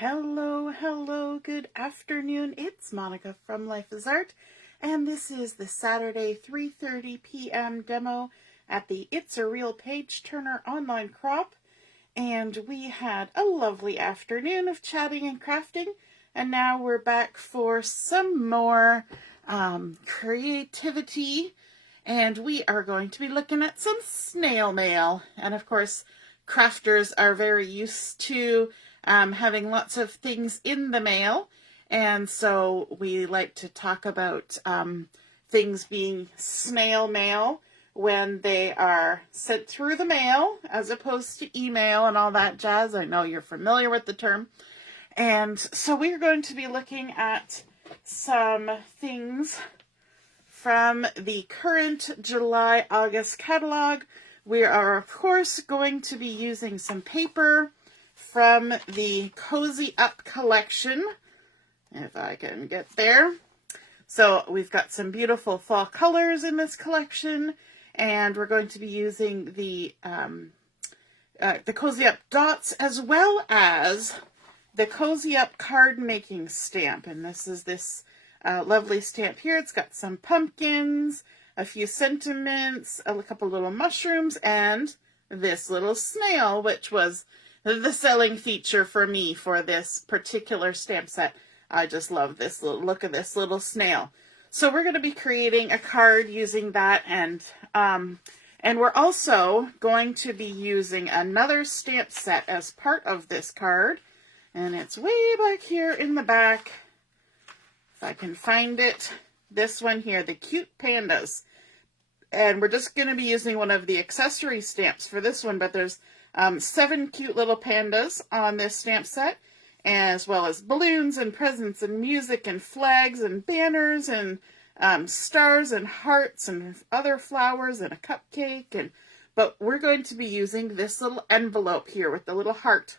Hello, hello, good afternoon. It's Monica from Life is Art, and this is the Saturday 3:30 p.m. demo at the It's a Real Page Turner online crop. And we had a lovely afternoon of chatting and crafting, and now we're back for some more creativity, and we are going to be looking at some snail mail. And of course, crafters are very used to having lots of things in the mail, and so we like to talk about things being snail mail when they are sent through the mail as opposed to email and all that jazz. I know you're familiar with the term. And so we're going to be looking at some things from the current July-August catalog. We are, of course, going to be using some paper from the Cozy Up collection, if I can get there. So we've got some beautiful fall colors in this collection, and we're going to be using the Cozy Up dots as well as the Cozy Up card making stamp. And this is this lovely stamp here. It's got some pumpkins, a few sentiments, a couple little mushrooms, and this little snail, which was the selling feature for me for this particular stamp set. I just love this little look of this little snail. So we're going to be creating a card using that, and we're also going to be using another stamp set as part of this card, and it's way back here in the back. If I can find it, this one here, the cute pandas. And we're just going to be using one of the accessory stamps for this one, but there's 7 cute little pandas on this stamp set, as well as balloons and presents and music and flags and banners and stars and hearts and other flowers and a cupcake. But we're going to be using this little envelope here with the little heart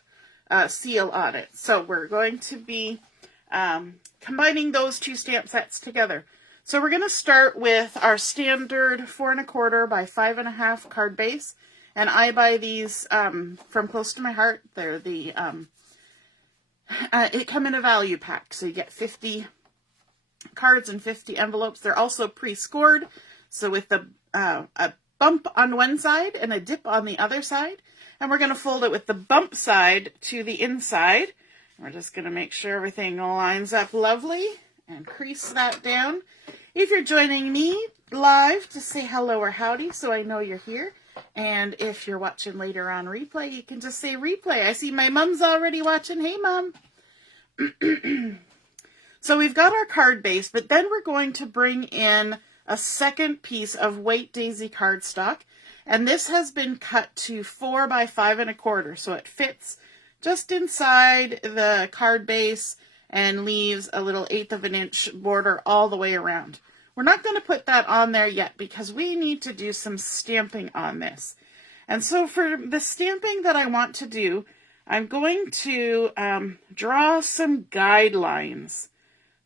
seal on it. So we're going to be combining those two stamp sets together. So we're going to start with our standard 4 1/4 by 5 1/2 card base. And I buy these from Close to My Heart. They're the, it come in a value pack. So you get 50 cards and 50 envelopes. They're also pre-scored. So with a bump on one side and a dip on the other side. And we're going to fold it with the bump side to the inside. We're just going to make sure everything lines up lovely and crease that down. If you're joining me live, just say hello or howdy so I know you're here. And if you're watching later on replay, you can just say replay. I see my mom's already watching. Hey, Mom. So we've got our card base, but then we're going to bring in a second piece of White Daisy cardstock. And this has been cut to 4 by 5 1/4. So it fits just inside the card base and leaves a little 1/8 of an inch border all the way around. We're not going to put that on there yet because we need to do some stamping on this. And so for the stamping that I want to do, I'm going to draw some guidelines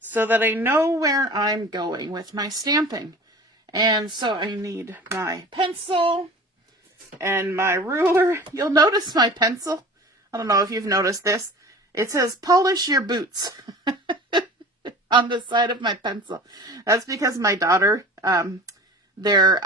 so that I know where I'm going with my stamping. And so I need my pencil and my ruler. You'll notice my pencil. I don't know if you've noticed this. It says polish your boots on the side of my pencil. That's because my daughter, their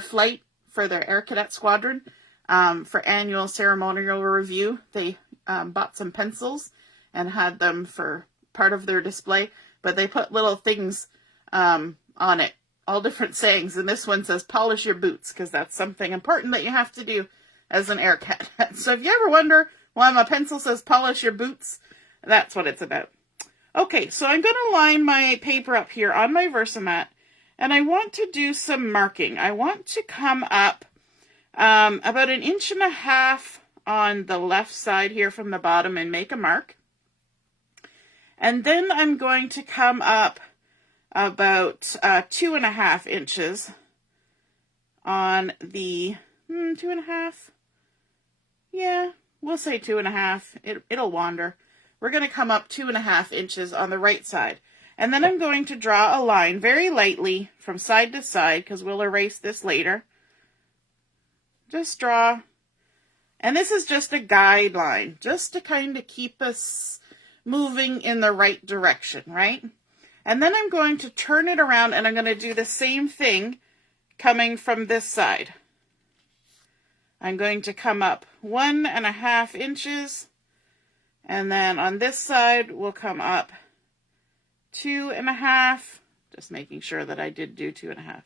flight for their Air Cadet Squadron, for annual ceremonial review, they bought some pencils and had them for part of their display, but they put little things on it, all different sayings, and this one says polish your boots because that's something important that you have to do as an Air Cadet. So if you ever wonder why my pencil says polish your boots, that's what it's about. Okay, so I'm going to line my paper up here on my Versamat, and I want to do some marking. I want to come up about 1.5 inches on the left side here from the bottom and make a mark. And then I'm going to come up about 2.5 inches on the 2.5. Yeah, we'll say 2.5. It'll wander. We're going to come up 2.5 inches on the right side. And then I'm going to draw a line very lightly from side to side because we'll erase this later. Just draw And this is just a guideline, just to kind of keep us moving in the right direction, right? And then I'm going to turn it around and I'm going to do the same thing coming from this side. I'm going to come up 1.5 inches, and then on this side we'll come up 2.5, just making sure that I did do 2.5.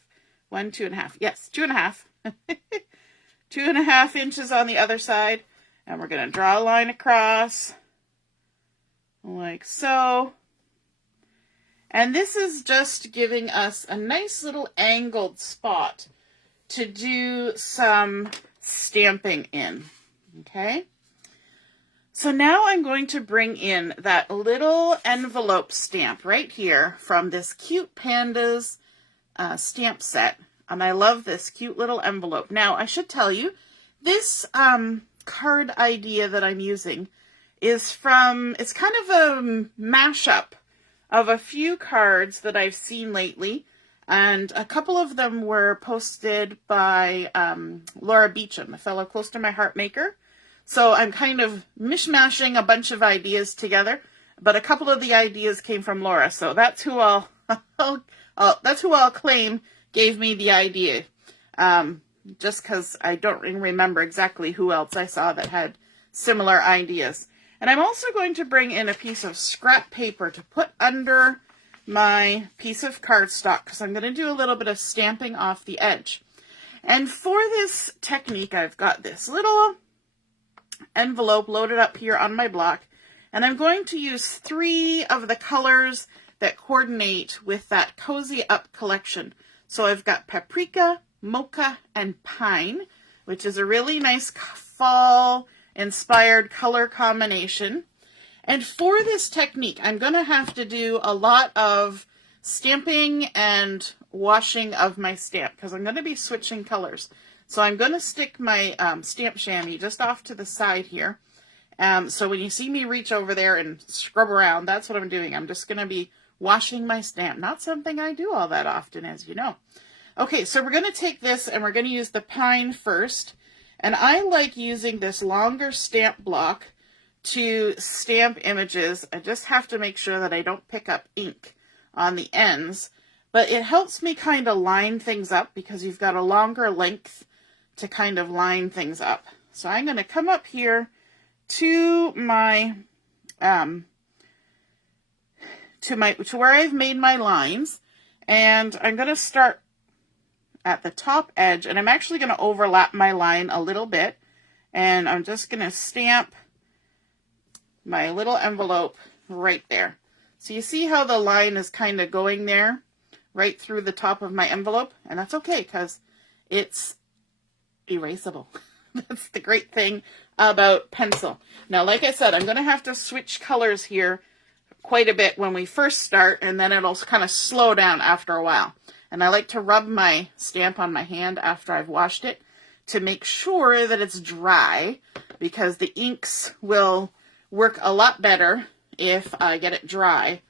2.5, yes, 2.5. 2.5 inches on the other side, and we're going to draw a line across like so. And this is just giving us a nice little angled spot to do some stamping in. Okay, so now I'm going to bring in that little envelope stamp right here from this cute Pandas stamp set. And I love this cute little envelope. Now, I should tell you, this card idea that I'm using is from, it's kind of a mashup of a few cards that I've seen lately. And a couple of them were posted by Laura Beacham, a fellow close to my heart maker. So I'm kind of mishmashing a bunch of ideas together. But a couple of the ideas came from Laura. So that's who I'll claim gave me the idea, just because I don't remember exactly who else I saw that had similar ideas. And I'm also going to bring in a piece of scrap paper to put under my piece of cardstock, because I'm going to do a little bit of stamping off the edge. And for this technique, I've got this little envelope loaded up here on my block, and I'm going to use 3 of the colors that coordinate with that Cozy Up collection. So I've got paprika, mocha, and pine, which is a really nice fall-inspired color combination. And for this technique, I'm going to have to do a lot of stamping and washing of my stamp, because I'm going to be switching colors. So I'm going to stick my stamp chamois just off to the side here. So when you see me reach over there and scrub around, that's what I'm doing. I'm just going to be washing my stamp. Not something I do all that often, as you know. Okay, so we're going to take this and we're going to use the pine first. And I like using this longer stamp block to stamp images. I just have to make sure that I don't pick up ink on the ends. But it helps me kind of line things up, because you've got a longer length to kind of line things up. So I'm going to come up here to my to where I've made my lines, and I'm going to start at the top edge, and I'm actually going to overlap my line a little bit, and I'm just going to stamp my little envelope right there. So you see how the line is kind of going there right through the top of my envelope, and that's okay because it's erasable. That's the great thing about pencil. Now, like I said, I'm going to have to switch colors here quite a bit when we first start, and then it'll kind of slow down after a while. And I like to rub my stamp on my hand after I've washed it to make sure that it's dry, because the inks will work a lot better if I get it dry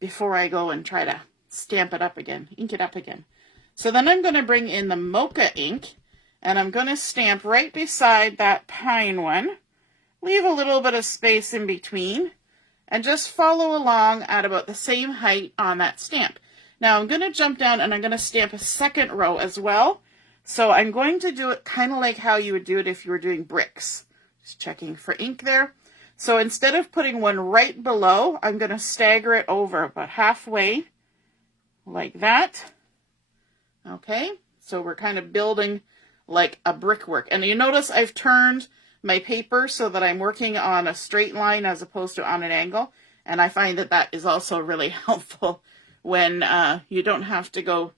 before I go and try to stamp it up again, ink it up again. So then I'm going to bring in the Mocha ink, and I'm going to stamp right beside that pine one. Leave a little bit of space in between, and just follow along at about the same height on that stamp. Now I'm going to jump down and I'm going to stamp a second row as well. So I'm going to do it kind of like how you would do it if you were doing bricks. Just checking for ink there. So instead of putting one right below, I'm going to stagger it over about halfway, like that. Okay, so we're kind of building like a brickwork. And you notice I've turned my paper so that I'm working on a straight line as opposed to on an angle. And I find that that is also really helpful when you don't have to go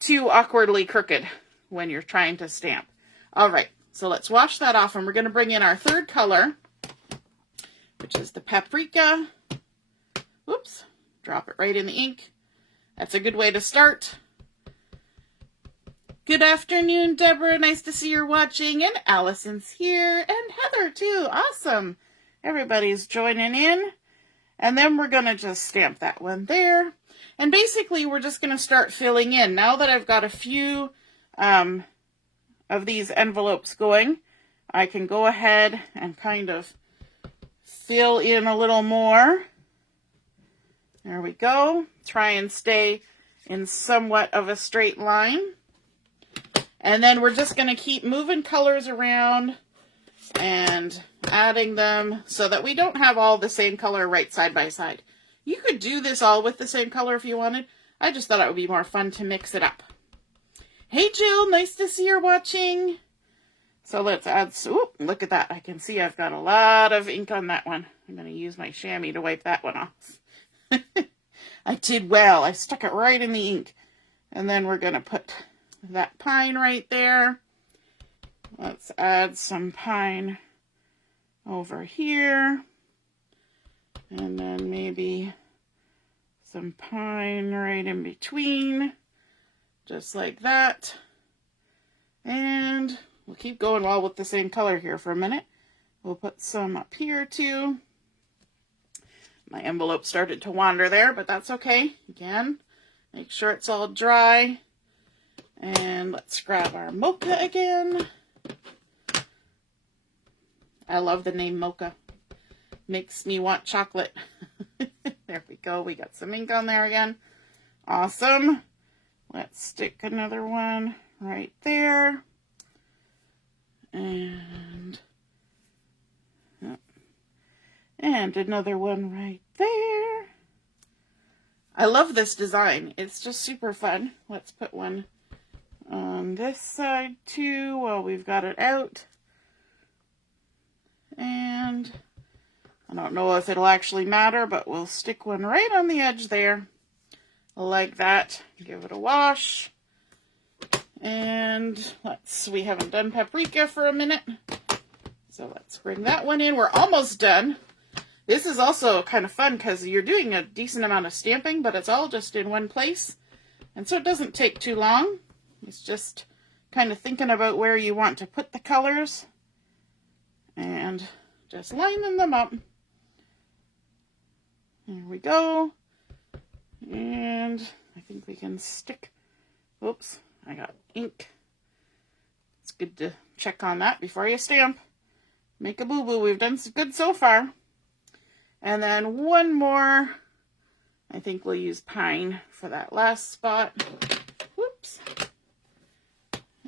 too awkwardly crooked when you're trying to stamp. All right, so let's wash that off, and we're going to bring in our third color, which is the paprika. Oops, drop it right in the ink. That's a good way to start. Good afternoon, Deborah. Nice to see you're watching. And Allison's here. And Heather, too. Awesome. Everybody's joining in. And then we're going to just stamp that one there. And basically, we're just going to start filling in. Now that I've got a few of these envelopes going, I can go ahead and kind of fill in a little more. There we go. Try and stay in somewhat of a straight line. And then we're just going to keep moving colors around and adding them so that we don't have all the same color right side by side. You could do this all with the same color if you wanted. I just thought it would be more fun to mix it up. Hey Jill, nice to see you're watching. So let's add, look at that. I can see I've got a lot of ink on that one. I'm going to use my chamois to wipe that one off. I did well. I stuck it right in the ink. And then we're going to put that pine right there. Let's add some pine over here. And then maybe some pine right in between. Just like that. And we'll keep going all with the same color here for a minute. We'll put some up here too. My envelope started to wander there, but that's okay. Again, make sure it's all dry. And let's grab our Mocha again. I love the name Mocha. Makes me want chocolate. There we go. We got some ink on there again. Awesome. Let's stick another one right there. And another one right there. I love this design. It's just super fun. Let's put one on this side too while we've got it out. And I don't know if it'll actually matter, but we'll stick one right on the edge there. Like that. Give it a wash. And we haven't done paprika for a minute. So let's bring that one in. We're almost done. This is also kind of fun because you're doing a decent amount of stamping, but it's all just in one place. And so it doesn't take too long. It's just kind of thinking about where you want to put the colors and just lining them up. There we go. And I think we can stick, oops, I got ink. It's good to check on that before you stamp. Make a boo-boo. We've done good so far. And then one more. I think we'll use pine for that last spot. Whoops.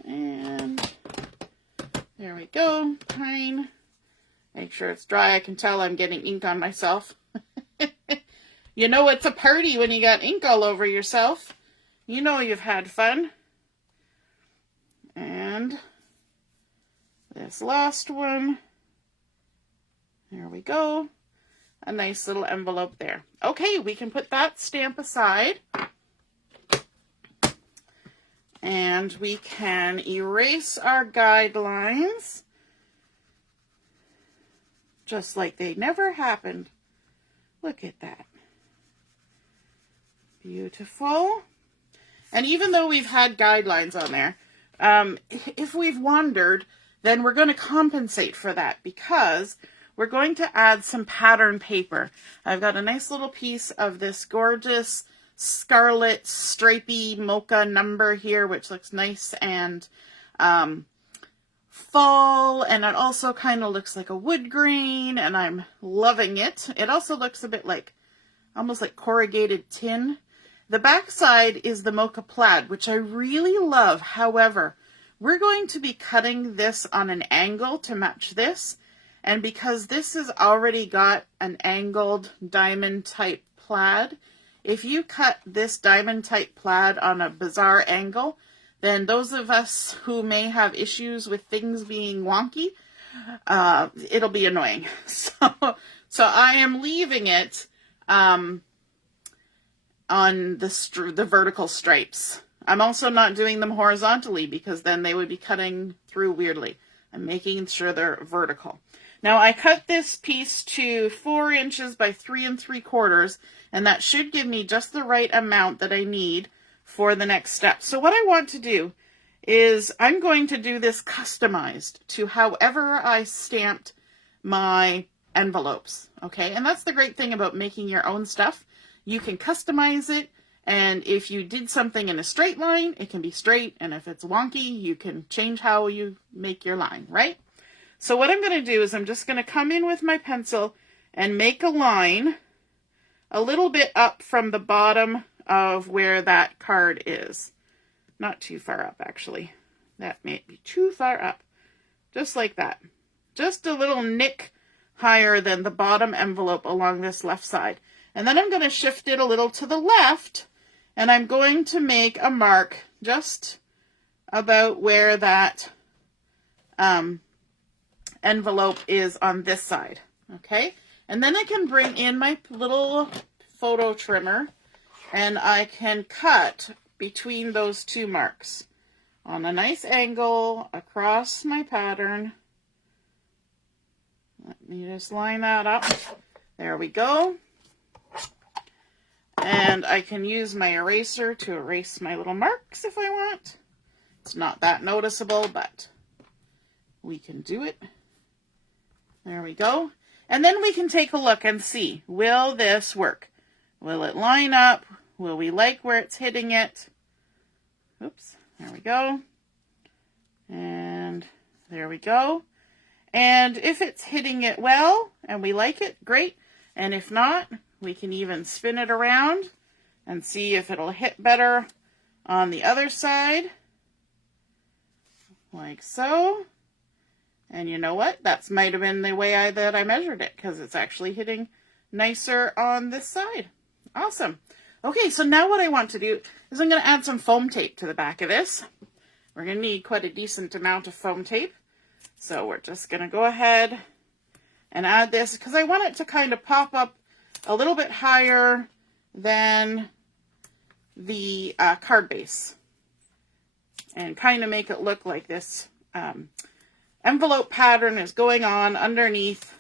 And there we go. Pine. Make sure it's dry. I can tell I'm getting ink on myself. You know it's a party when you got ink all over yourself. You know you've had fun. And this last one. There we go. A nice little envelope there. Okay, we can put that stamp aside. And we can erase our guidelines. Just like they never happened. Look at that. Beautiful. And even though we've had guidelines on there, if we've wandered, then we're going to compensate for that because we're going to add some pattern paper. I've got a nice little piece of this gorgeous scarlet stripy Mocha number here, which looks nice and fall, and it also kind of looks like a wood grain, and I'm loving it. It also looks a bit like, almost like corrugated tin. The back side is the Mocha plaid, which I really love. However, we're going to be cutting this on an angle to match this. And because this has already got an angled diamond type plaid, if you cut this diamond type plaid on a bizarre angle, then those of us who may have issues with things being wonky, it'll be annoying. So I am leaving it on the vertical stripes. I'm also not doing them horizontally because then they would be cutting through weirdly. I'm making sure they're vertical. Now I cut this piece to 4 inches by 3 3/4, and that should give me just the right amount that I need for the next step. So what I want to do is I'm going to do this customized to however I stamped my envelopes. Okay, and that's the great thing about making your own stuff. You can customize it, and if you did something in a straight line, it can be straight, and if it's wonky, you can change how you make your line, right? So what I'm going to do is I'm just going to come in with my pencil and make a line a little bit up from the bottom of where that card is. Not too far up, actually. That may be too far up. Just like that. Just a little nick higher than the bottom envelope along this left side. And then I'm going to shift it a little to the left, and I'm going to make a mark just about where that envelope is on this side. Okay? And then I can bring in my little photo trimmer, and I can cut between those two marks on a nice angle across my pattern. Let me just line that up. There we go. And I can use my eraser to erase my little marks if I want. It's not that noticeable, but we can do it. There we go. And then we can take a look and see, will this work? Will it line up? Will we like where it's hitting it? Oops, there we go. And there we go. And if it's hitting it well and we like it, great. And if not, we can even spin it around and see if it'll hit better on the other side. Like so. And you know what? That might have been the way that I measured it, because it's actually hitting nicer on this side. Awesome. Okay, so now what I want to do is I'm going to add some foam tape to the back of this. We're going to need quite a decent amount of foam tape. So we're just going to go ahead and add this, because I want it to kind of pop up a little bit higher than the card base. And kind of make it look like this envelope pattern is going on underneath.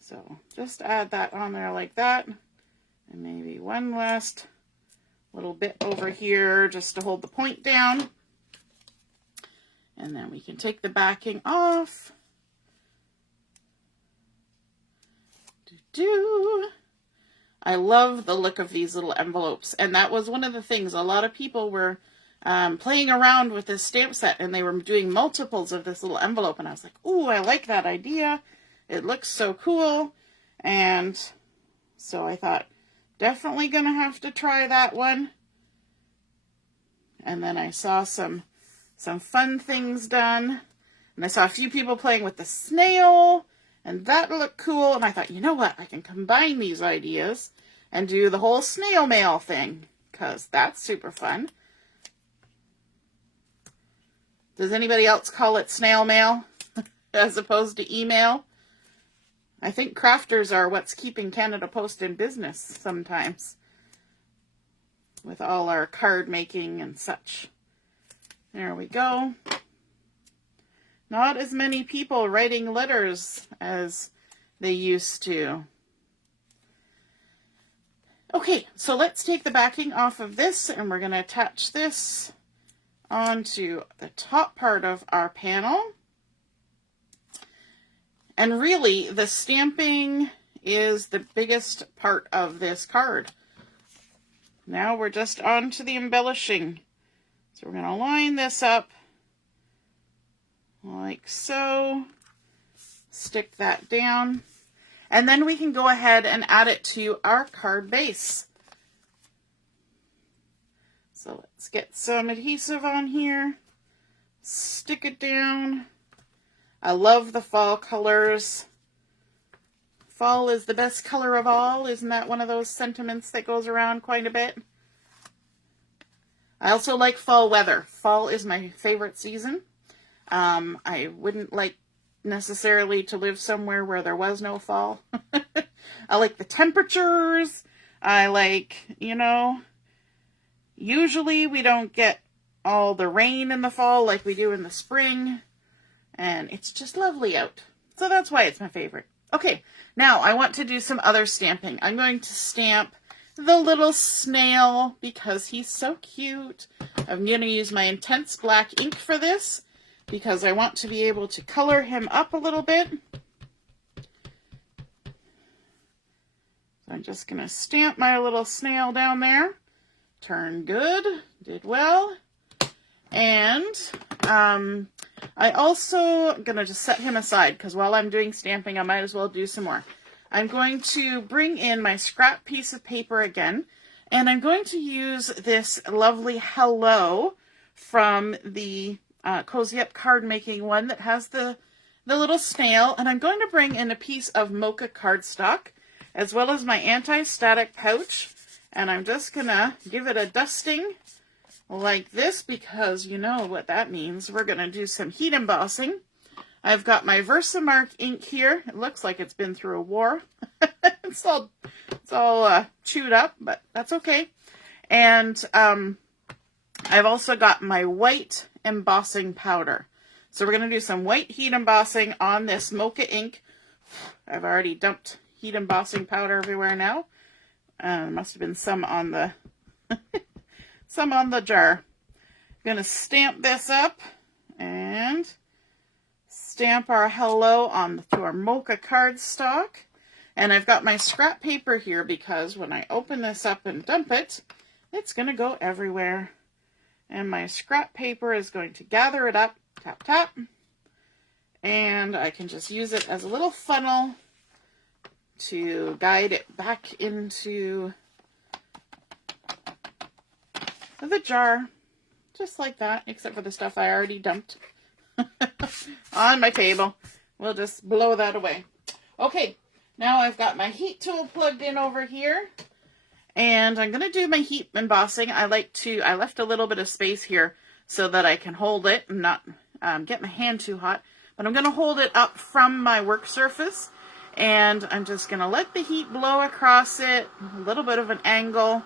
So just add that on there like that. And maybe one last little bit over here just to hold the point down. And then we can take the backing off. I love the look of these little envelopes. And that was one of the things. A lot of people were playing around with this stamp set, and they were doing multiples of this little envelope. And I was like, ooh, I like that idea. It looks so cool. And so I thought, definitely going to have to try that one. And then I saw some fun things done. And I saw a few people playing with the snail, and that looked cool. And I thought, you know what? I can combine these ideas and do the whole snail mail thing, because that's super fun. Does anybody else call it snail mail as opposed to email? I think crafters are what's keeping Canada Post in business sometimes, with all our card making and such. There we go. Not as many people writing letters as they used to. Okay, so let's take the backing off of this, and we're going to attach this onto the top part of our panel. And really, the stamping is the biggest part of this card. Now we're just on to the embellishing. So we're going to line this up like so. Stick that down. And then we can go ahead and add it to our card base. So let's get some adhesive on here. Stick it down. I love the fall colors. Fall is the best color of all. Isn't that one of those sentiments that goes around quite a bit? I also like fall weather. Fall is my favorite season. I wouldn't like necessarily to live somewhere where there was no fall. I like the temperatures. I like, usually we don't get all the rain in the fall like we do in the spring. And it's just lovely out. So that's why it's my favorite. Okay, now I want to do some other stamping. I'm going to stamp the little snail because he's so cute. I'm going to use my intense black ink for this because I want to be able to color him up a little bit. So I'm just going to stamp my little snail down there. Turn good. Did well. And I also am going to just set him aside because while I'm doing stamping, I might as well do some more. I'm going to bring in my scrap piece of paper again, and I'm going to use this lovely Hello from the Cozy Up card making one that has the little snail, and I'm going to bring in a piece of Mocha cardstock as well as my anti-static pouch, and I'm just going to give it a dusting like this because you know what that means. We're going to do some heat embossing. I've got my Versamark ink here. It looks like it's been through a war. it's all chewed up, but that's okay. And I've also got my white embossing powder. So we're going to do some white heat embossing on this Mocha ink. I've already dumped heat embossing powder everywhere now. Must have been some on the some on the jar. I'm going to stamp this up and stamp our hello onto our Mocha cardstock. And I've got my scrap paper here because when I open this up and dump it, it's going to go everywhere. And my scrap paper is going to gather it up, tap, tap. And I can just use it as a little funnel to guide it back into the jar. Just like that, except for the stuff I already dumped on my table. We'll just blow that away. Okay, now I've got my heat tool plugged in over here. And I'm going to do my heat embossing. I left a little bit of space here so that I can hold it and not get my hand too hot. But I'm going to hold it up from my work surface. And I'm just going to let the heat blow across it, a little bit of an angle.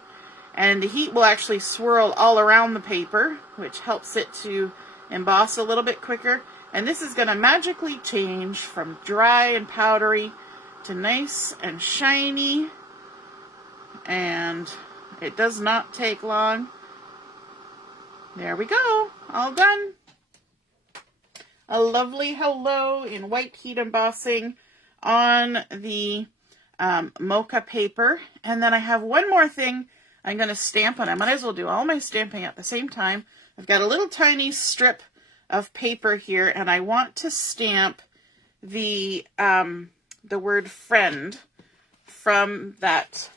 And the heat will actually swirl all around the paper, which helps it to emboss a little bit quicker. And this is going to magically change from dry and powdery to nice and shiny. And it does not take long. There we go, all done. A lovely hello in white heat embossing on the Mocha paper. And then I have one more thing I'm going to stamp, and I might as well do all my stamping at the same time. I've got a little tiny strip of paper here, and I want to stamp the word friend from that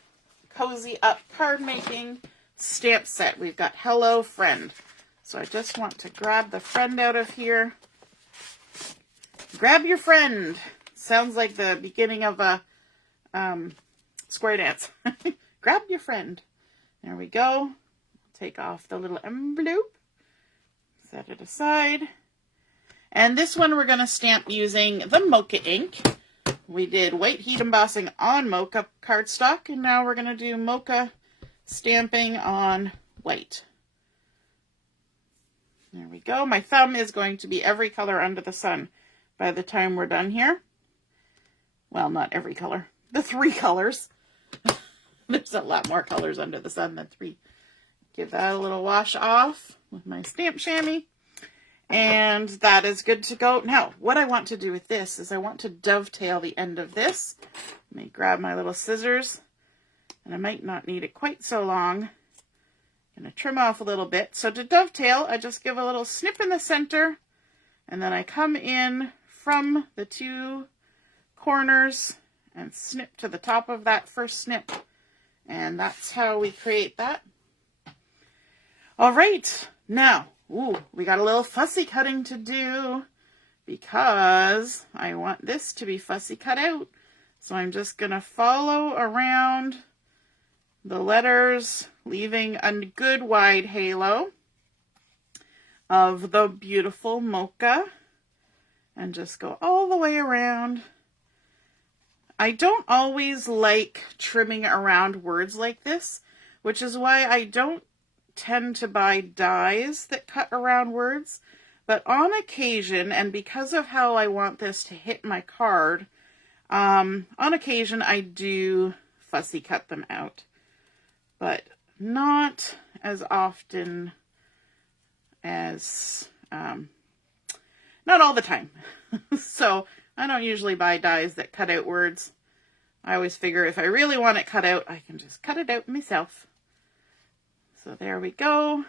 Cozy Up card making stamp set. We've got hello friend. So I just want to grab the friend out of here. Grab your friend. Sounds like the beginning of a square dance. Grab your friend. There we go. Take off the little envelope. Set it aside. And this one we're going to stamp using the Mocha ink. We did white heat embossing on Mocha cardstock, and now we're going to do Mocha stamping on white. There we go. My thumb is going to be every color under the sun by the time we're done here. Well, not every color. The 3 colors. There's a lot more colors under the sun than 3. Give that a little wash off with my stamp chamois. And that is good to go. Now, what I want to do with this is I want to dovetail the end of this. Let me grab my little scissors. And I might not need it quite so long. I'm going to trim off a little bit. So to dovetail, I just give a little snip in the center. And then I come in from the 2 corners and snip to the top of that first snip. And that's how we create that. All right. Now, we got a little fussy cutting to do because I want this to be fussy cut out. So I'm just going to follow around the letters, leaving a good wide halo of the beautiful Mocha, and just go all the way around. I don't always like trimming around words like this, which is why I don't tend to buy dies that cut around words, but on occasion, and because of how I want this to hit my card, on occasion I do fussy cut them out, but not as often as, not all the time. So I don't usually buy dies that cut out words. I always figure if I really want it cut out, I can just cut it out myself. So there we go.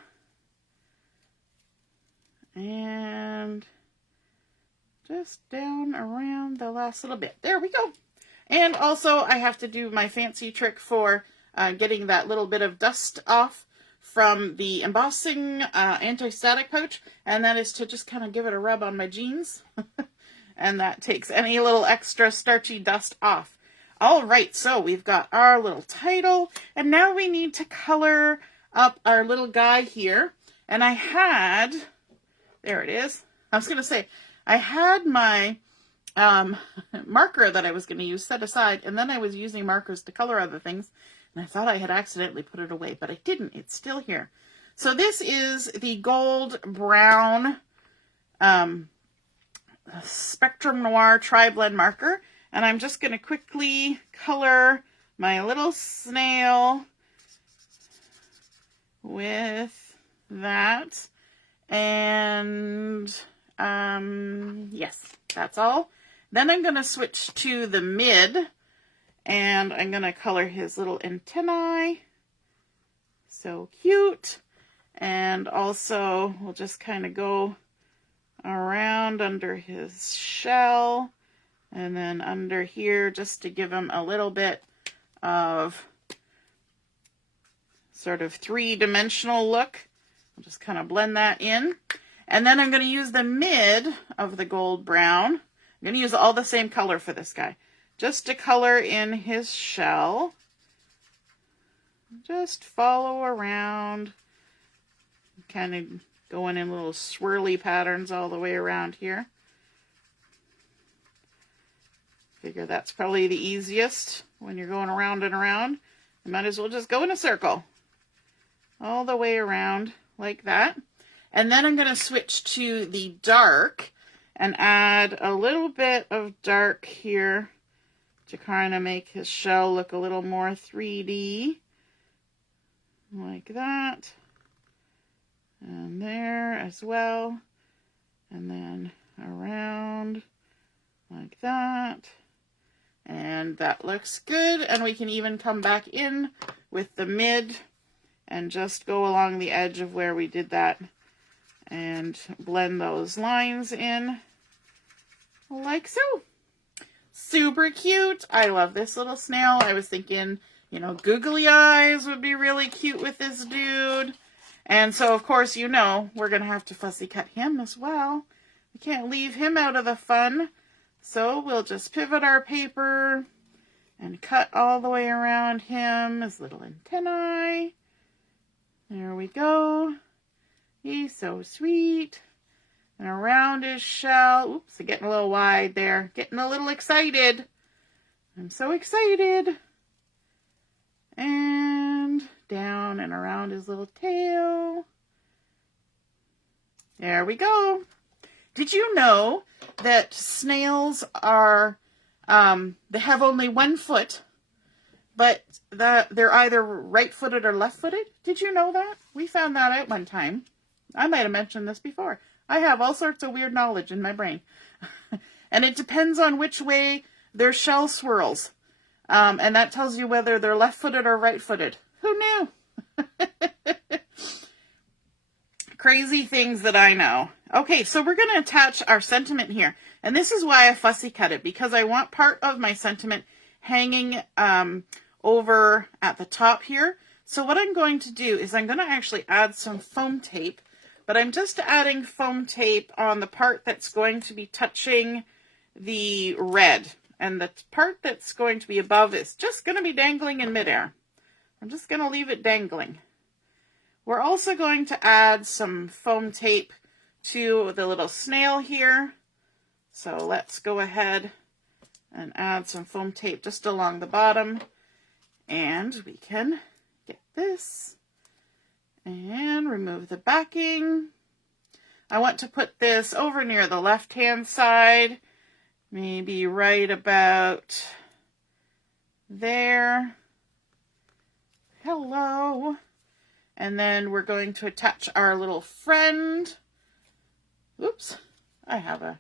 And just down around the last little bit. There we go. And also I have to do my fancy trick for getting that little bit of dust off from the embossing anti-static pouch, and that is to just kind of give it a rub on my jeans. And that takes any little extra starchy dust off. All right, so we've got our little title, and now we need to color up our little guy here. And I had, there it is. I was going to say, I had my marker that I was going to use set aside, and then I was using markers to color other things, and I thought I had accidentally put it away, but I didn't. It's still here. So this is the gold brown Spectrum Noir Tri-Blend marker, and I'm just going to quickly color my little snail with that. And yes, that's all. Then I'm going to switch to the mid, and I'm going to color his little antennae. So cute. And also we'll just kind of go around under his shell, and then under here just to give him a little bit of sort of three-dimensional look. I'll just kind of blend that in. And then I'm going to use the mid of the gold brown. I'm going to use all the same color for this guy, just to color in his shell. Just follow around, kind of going in little swirly patterns all the way around here. Figure that's probably the easiest when you're going around and around. You might as well just go in a circle all the way around like that. And then I'm going to switch to the dark and add a little bit of dark here to kind of make his shell look a little more 3D. Like that. And there as well. And then around like that. And that looks good. And we can even come back in with the mid and just go along the edge of where we did that and blend those lines in like so. Super cute. I love this little snail. I was thinking, you know, googly eyes would be really cute with this dude. And so, of course, you know, we're going to have to fussy cut him as well. We can't leave him out of the fun. So we'll just pivot our paper and cut all the way around him, his little antennae. There we go. He's so sweet. And around his shell. Oops, I'm getting a little wide there. Getting a little excited. I'm so excited. And down and around his little tail. There we go. Did you know that snails are, they have only 1 foot, but they're either right-footed or left-footed? Did you know that? We found that out one time. I might have mentioned this before. I have all sorts of weird knowledge in my brain. And it depends on which way their shell swirls. And that tells you whether they're left-footed or right-footed. Who knew? Crazy things that I know. Okay, so we're going to attach our sentiment here. And this is why I fussy cut it, because I want part of my sentiment hanging over at the top here. So what I'm going to do is I'm going to actually add some foam tape, but I'm just adding foam tape on the part that's going to be touching the red. And the part that's going to be above is just going to be dangling in midair. I'm just going to leave it dangling. We're also going to add some foam tape to the little snail here. So let's go ahead and add some foam tape just along the bottom. And we can get this and remove the backing. I want to put this over near the left-hand side, maybe right about there. Hello. And then we're going to attach our little friend. Oops, I have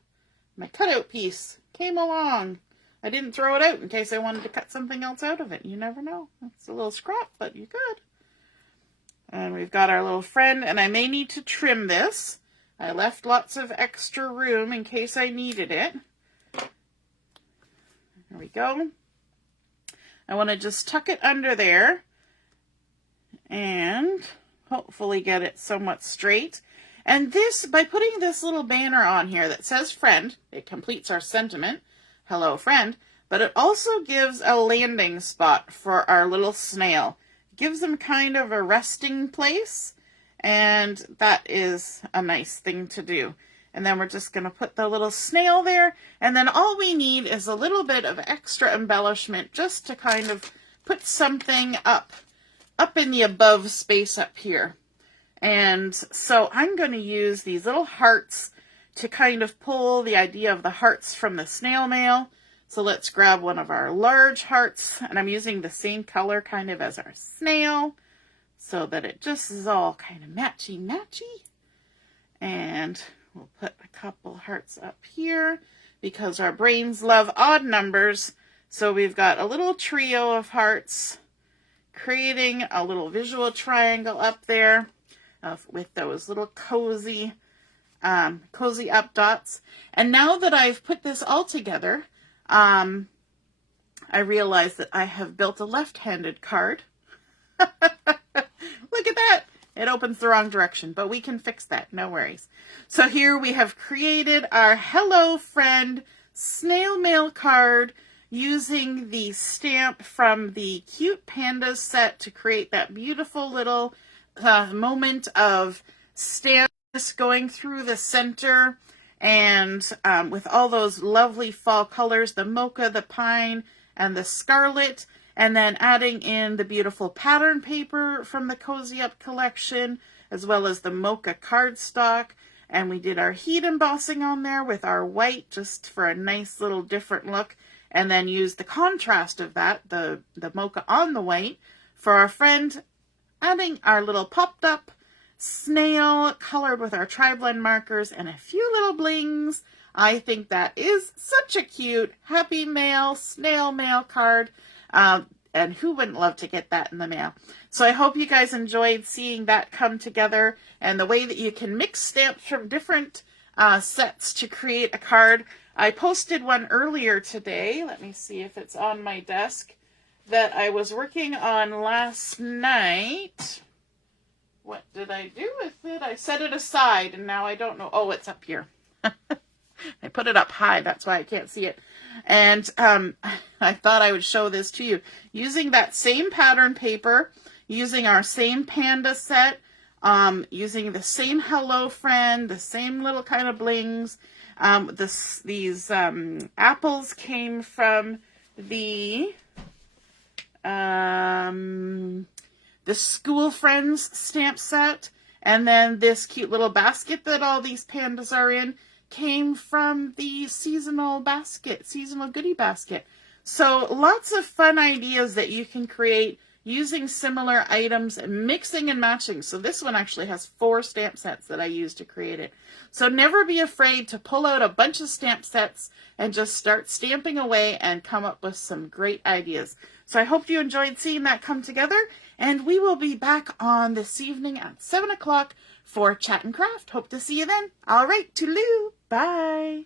my cutout piece came along. I didn't throw it out in case I wanted to cut something else out of it. You never know. It's a little scrap, but you could. And we've got our little friend, and I may need to trim this I left lots of extra room in case I needed it. There we go. I want to just tuck it under there and hopefully get it somewhat straight. And this, by putting this little banner on here that says friend, it completes our sentiment, hello friend, but it also gives a landing spot for our little snail. It gives them kind of a resting place, and that is a nice thing to do. And then we're just going to put the little snail there, and then all we need is a little bit of extra embellishment just to kind of put something up in the above space up here. And so I'm going to use these little hearts to kind of pull the idea of the hearts from the snail mail. So let's grab one of our large hearts, and I'm using the same color kind of as our snail so that it just is all kind of matchy-matchy. And we'll put a couple hearts up here because our brains love odd numbers. So we've got a little trio of hearts creating a little visual triangle up there with those little cozy up dots. And now that I've put this all together, I realize that I have built a left-handed card. Look at that. It opens the wrong direction, but we can fix that. No worries. So here we have created our Hello Friend snail mail card using the stamp from the Cute Pandas set to create that beautiful little moment of stamps going through the center, and with all those lovely fall colors, the mocha, the pine, and the scarlet, and then adding in the beautiful pattern paper from the Cozy Up collection, as well as the mocha cardstock. And we did our heat embossing on there with our white, just for a nice little different look, and then used the contrast of that, the mocha on the white, for our friend, adding our little popped up snail colored with our tri-blend markers and a few little blings. I think that is such a cute Happy Mail snail mail card. And who wouldn't love to get that in the mail? So I hope you guys enjoyed seeing that come together, and the way that you can mix stamps from different sets to create a card. I posted one earlier today. Let me see if it's on my desk, that I was working on last night. What did I do with it? I set it aside, and now I don't know. Oh, it's up here. I put it up high. That's why I can't see it. And I thought I would show this to you. Using that same pattern paper, using our same panda set, using the same Hello Friend, the same little kind of blings. These apples came from the School Friends stamp set, and then this cute little basket that all these pandas are in came from the seasonal goodie basket. So lots of fun ideas that you can create using similar items, mixing and matching. So this one actually has 4 stamp sets that I used to create it. So never be afraid to pull out a bunch of stamp sets and just start stamping away and come up with some great ideas. So I hope you enjoyed seeing that come together, and we will be back on this evening at 7 o'clock for Chat and Craft. Hope to see you then. All right, toodaloo. Bye.